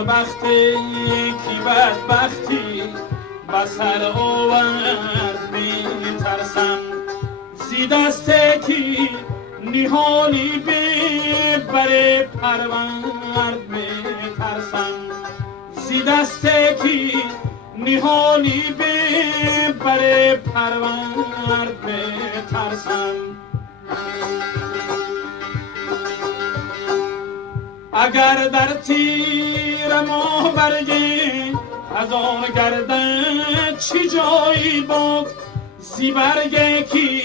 آن وقتی که بدبختی به سر آورد می‌ترسم، زی دسته که نهالی ببره پرورد می‌ترسم، زی دسته که نهالی ببره پرورد می‌ترسم. اگر در تیر ما برگی از آن گردد چی جایی بود، زی برگی که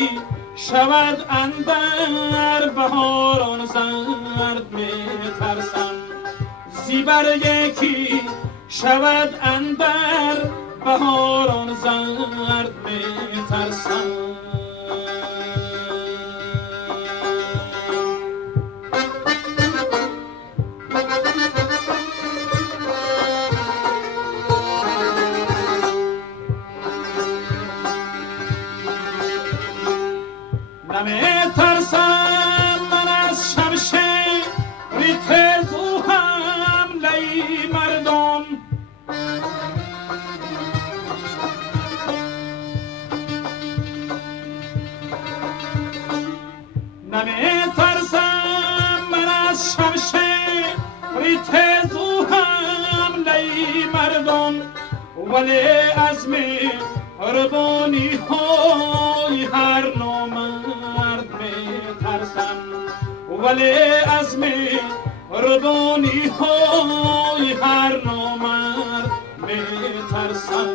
شود اندر بهاران زرد می‌ترسم، زی برگی که شود اندر بهاران زرد می‌ترسم. نمی‌ترسم من از شمشیر تیز و حمله مردم، نمی‌ترسم من از شمشیر تیز و حمله مردم، ولی از مهربانی های هر نامرد می‌ترسم، ولی از مهربانی های هر نامرد می‌ترسم.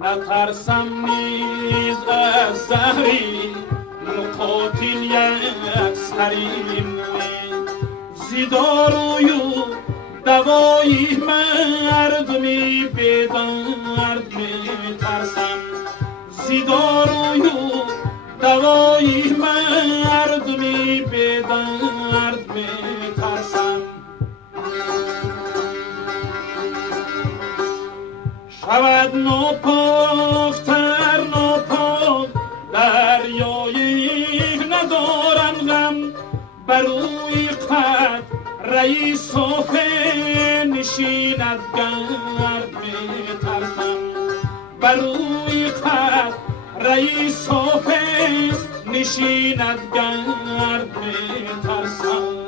نترسم نیز از زهری قاتل یک سریم، زی داروی و دوای مردمی بدرد می‌ترسم، زی داروی و دوای مردمی بدرد می‌ترسم. شود ناپاک‌تر ناپاک دریایی ندارم غم، بر روی قد رئیس صافه نشیند گرد می‌ترسم، بر روی قد رئیس صافه نشیند گرد می‌ترسم.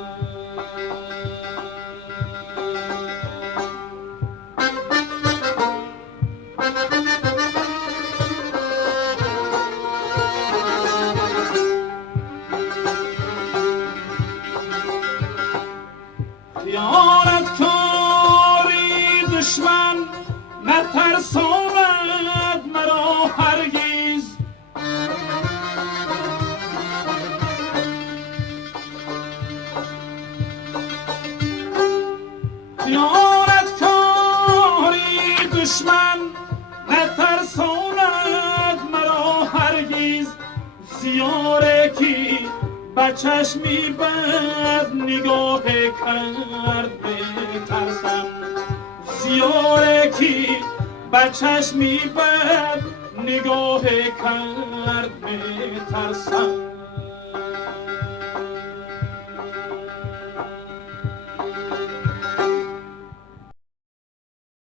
خیانت کاری دشمن نترساند مرا هرگز، خیانت کاری دشمن نترساند مرا هرگز، زیاره که به چشمی بد نگاه کرد می‌ترسم، زیاره که به چشمی بد نگاه کرد می‌ترسم.